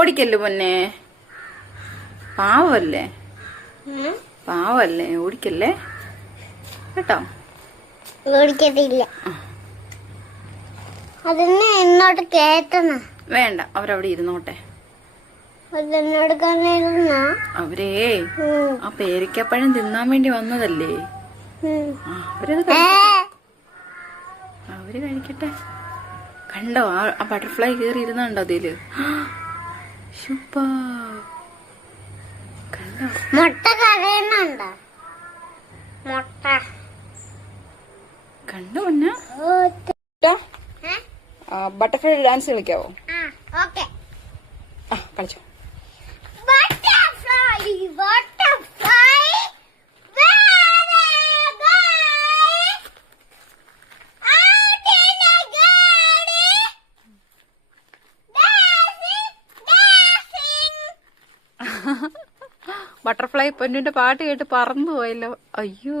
ഓടിക്കല്ലേ പൊന്നെ, പാവല്ലേ പാവല്ലേ, ഓടിക്കല്ലേ കേട്ടോ. ഓടിക്കത്തില്ല. അതിന് എന്നോട് കേട്ടണ വേണ്ട, അവരവിടെ ഇരുന്നോട്ടെ. അവരേ ആ പേരയ്ക്കപ്പഴം തിന്നാൻ വേണ്ടി വന്നതല്ലേ. അവര് കഴിക്കട്ടെ. കണ്ടോ ആ ബട്ടർഫ്ലൈ കയറി ഇരുന്നുണ്ടോ അതില്? സൂപ്പർ. കണ്ടോ മുട്ട കരയുന്നുണ്ടോ? മുട്ട കണ്ടോ പൊന്ന. ബട്ടർഫ്ലൈ ഡാൻസ് കളിക്കാവോ? കളിച്ചോ. ബട്ടർഫ്ലൈ പൊന്നിന്റെ പാട്ട് കേട്ട് പറന്നു പോയല്ലോ. അയ്യോ.